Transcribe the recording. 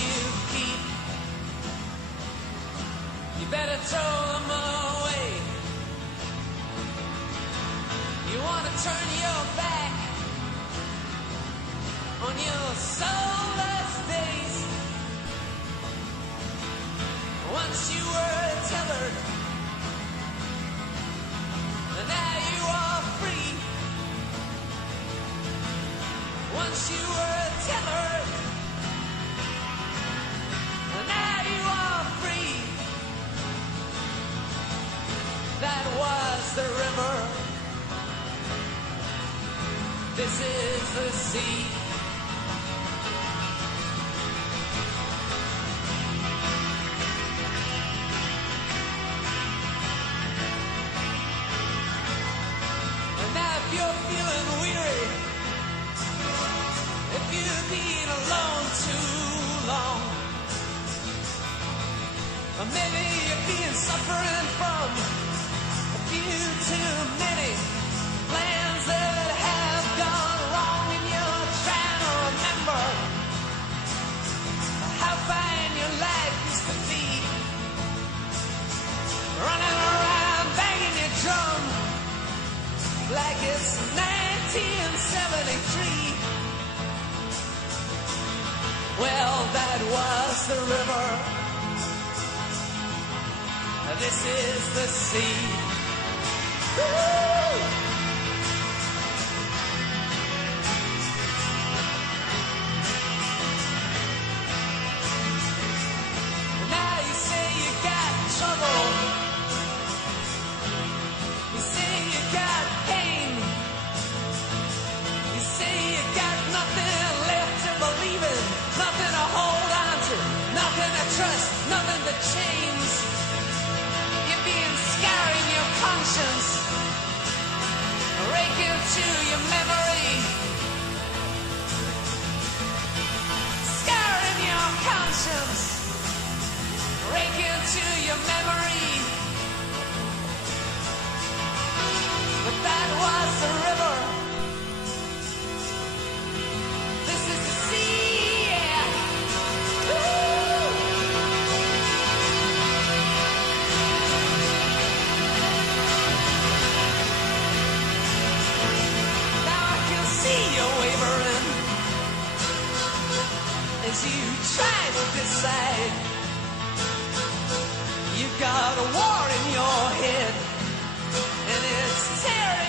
you keep, you better throw them away. You want to turn your back on your soulless days. Once you were tethered, and now you are free. Once you were tethered, and now you are free. That was the river. This is the sea. And now if you're feeling weary, if you've been alone too long, or maybe you've been suffering from a few too many plans that have gone wrong, and you're trying to remember how fine your life used to be, running around banging your drum like it's 1973. Well, that was the river. This is the sea. Woo! Now you say you got trouble. You say you got pain. You say you got nothing left to believe in, nothing to hold on to, nothing to trust, nothing to change. You're being scarring your conscience, raking to your memory, scarring your conscience, raking to your memory. But that was the river. This is the sea, yeah. Woo! Now I can see you wavering as you try to